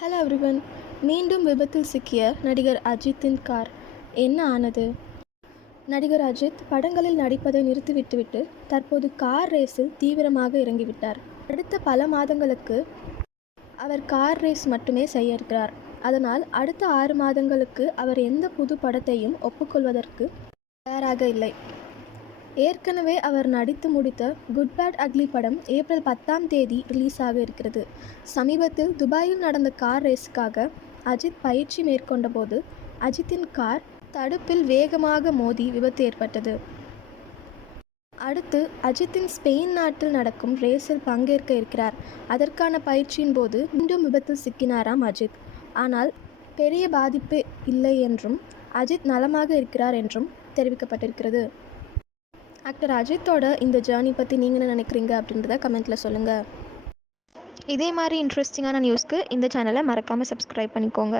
Hello everyone மீண்டும் விபத்தில் சிக்கிய நடிகர் அஜித்தின் கார். என்ன ஆனது? நடிகர் அஜித் படங்களில் நடிப்பதை நிறுத்திவிட்டுவிட்டு தற்போது கார் ரேஸில் தீவிரமாக இறங்கிவிட்டார். அடுத்த பல மாதங்களுக்கு அவர் கார் ரேஸ் மட்டுமே செய்ய இருக்கிறார். அதனால் அடுத்த ஆறு மாதங்களுக்கு அவர் எந்த புது படத்தையும் ஒப்புக்கொள்வதற்கு தயாராக இல்லை. ஏற்கனவே அவர் நடித்து முடித்த குட் பேட் அக்லி படம் ஏப்ரல் பத்தாம் தேதி ரிலீஸ் ஆக இருக்கிறது. சமீபத்தில் துபாயில் நடந்த கார் ரேஸுக்காக அஜித் பயிற்சி மேற்கொண்டபோது அஜித்தின் கார் தடுப்பில் வேகமாக மோதி விபத்து ஏற்பட்டது. அடுத்து அஜித்தின் ஸ்பெயின் நாட்டில் நடக்கும் ரேஸில் பங்கேற்க இருக்கிறார். அதற்கான பயிற்சியின் போது மீண்டும் விபத்தில் சிக்கினாராம் அஜித். ஆனால் பெரிய பாதிப்பு இல்லை என்றும் அஜித் நலமாக இருக்கிறார் என்றும் தெரிவிக்கப்பட்டிருக்கிறது. ஆக்டர் அஜித்தோட இந்த ஜேர்னி பற்றி நீங்கள் என்ன நினைக்கிறீங்க அப்படின்றத கமெண்ட்டில் சொல்லுங்கள் இதே மாதிரி இன்ட்ரெஸ்டிங்கான நியூஸ்க்கு இந்த சேனலை மறக்காமல் சப்ஸ்கிரைப் பண்ணிக்கோங்க.